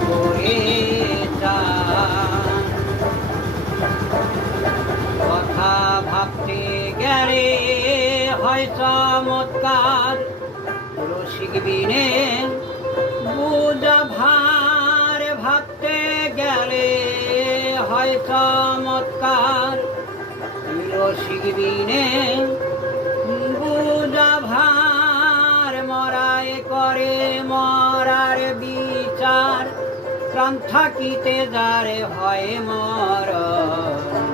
করে চান। কথা ভাবতে গেলে হয় চমৎকার, রসিক বিনে বুঝা ভার। ভাবতে গেলে হয় চমৎকার, রসিক বিনে বুঝা ভার। মরায় করে মরার বিচার, প্রাণ থাকিতে যারে হয় মরণ।